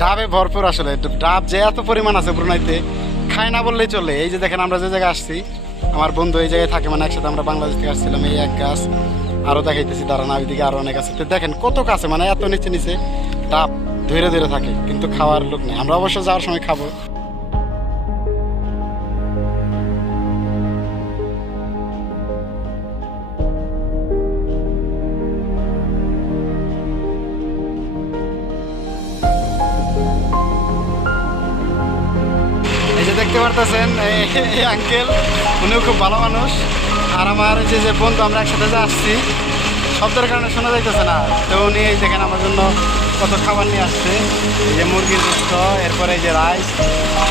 ডাবে ভরপুর আসলে ডাব যে এত পরিমাণ আছে ব্রুনাইতে খায় না বললেই চলে। এই যে দেখেন, আমরা যে জায়গায় আসছি, আমার বন্ধু এই জায়গায় থাকে মানে একসাথে আমরা বাংলাদেশ থেকে আসছিলাম, এই এক গাছ। আরও দেখাইতেছি, দাঁড়ান ওইদিকে আরও অনেক আছে। তো দেখেন, কত কাছে মানে এত নিচে নিচে ডাব ধরে ধরে থাকে, কিন্তু খাওয়ার লোক নেই। আমরা অবশ্য যাওয়ার সময় খাব। যে দেখতে পারতেছেন, এই আঙ্কেল উনিও খুব ভালো মানুষ। আর আমার যে যে বন্ধু, আমরা একসাথে যে আসছি, শব্দের কারণে শোনা যাইতেছে না। তো উনি এই দেখেন আমার জন্য কত খাবার নিয়ে আসছে। এই যে মুরগির দুস্থ এরপরে এই যে রাইস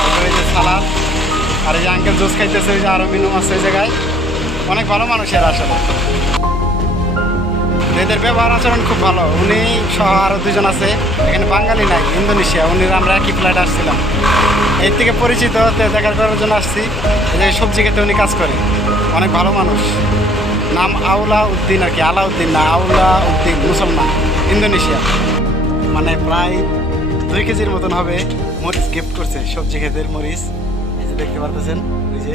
এরপরে এই যে সালাদ আর এই যে আঙ্কেল জুস খাইতেছে, ওই যে আরও মিনু আছে এই জায়গায়। অনেক ভালো মানুষ আসলে। এদের ব্যবহার আচরণ খুব ভালো। উনি সহ আরও দুজন আছে, এখানে বাঙালি নাই, ইন্দোনেশিয়া। উনি আমরা একই ফ্লাইটে আসছিলাম। এর থেকে পরিচিত তো দেখা করার জন্য আসছি। যে সবজি খেতে উনি কাজ করে। অনেক ভালো মানুষ। নাম আউলা উদ্দিন আর কি, আলাউদ্দিন না, আউলা উদ্দিন, মুসলমান, ইন্দোনেশিয়া। মানে প্রায় দুই কেজির মতন হবে মরিচ গিফট করছে, সবজি খেতের মরিচ। এই যে দেখতে পারতেছেন, ওই যে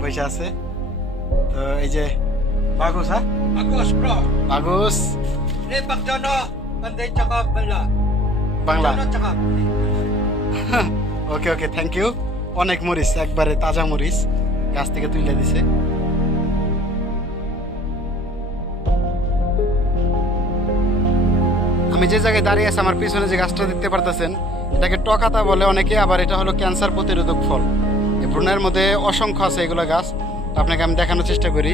পয়সা আছে। তো এই যে বাগুস হ্যাঁ Bagus bro. বাগুস Ni Pak Jono pandai cakap bela. Bangla Jono cakap. Okay okay thank you অনেক মরিচ একবারে তাজা মরিচ গাছ থেকে তুলে দিছে। আমি যে জায়গায় দাঁড়িয়ে আছি আমার পিছনে যে গাছটা দেখতে পারতেছেন এটাকে টকাতা বলে অনেকে আবার এটা হলো ক্যান্সার প্রতিরোধক ফল। ব্রুনের মধ্যে অসংখ্য আছে এগুলো গাছ। আপনাকে আমি দেখানোর চেষ্টা করি।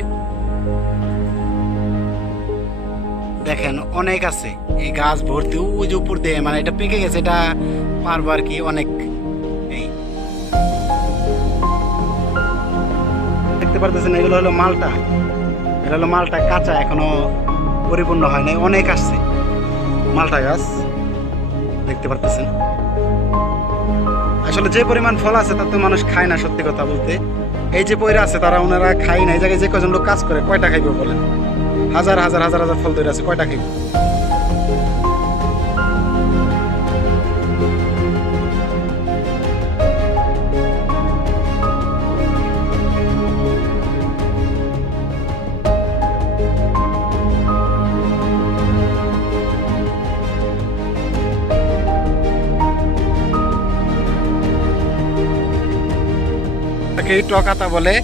দেখেন, অনেক আছে। এই গাছ ভর্তি ওই যে উপর দিয়ে মানে এটা পেকে গেছে, এটা পারব আর কি অনেক। এই। দেখতে পারতেছেন, এগুলো হলো মালটা। এটা হলো মালটা কাঁচা, এখনও পরিপূর্ণ হয় নাই, অনেক আসছে। মালটা গাছ, দেখতে পারতেছেন। আসলে যে পরিমাণ ফল আছে তাতে মানুষ খায় না, সত্যি কথা বলতে। এই যে পয়রা আছে, তারা ওনারা খায় না। এই জায়গায় যে কজন লোক কাজ করে, কয়টা খাইবে বলেন? হাজার হাজার হাজার হাজার ফল ধরে আছে। কয়টা খাইবে টকাতা বলে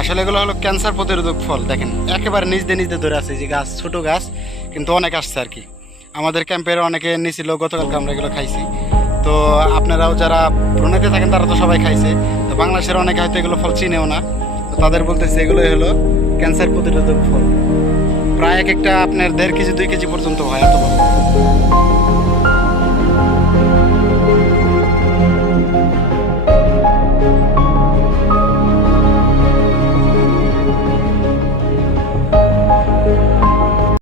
আসলে এগুলো হলো ক্যান্সার প্রতিরোধক ফল, দেখেন। একেবারে নিজ দিয়ে নিজ ধরে আছে যে গাছ, ছোট গাছ, কিন্তু অনেক আসছে আর কি। আমাদের ক্যাম্পের অনেকে নিছিল, গতকালকে আমরা এগুলো খাইছি। তো আপনারাও যারা ব্রুনেতে থাকেন, তারা তো সবাই খাইছে। তো বাংলাদেশের অনেকে হয়তো এগুলো ফল চিনেও না। তো তাদের বলতেছে, এগুলোই হলো ক্যান্সার প্রতিরোধক ফল। প্রায় এক একটা আপনার দেড় কেজি, দুই কেজি পর্যন্ত হয় এত বড়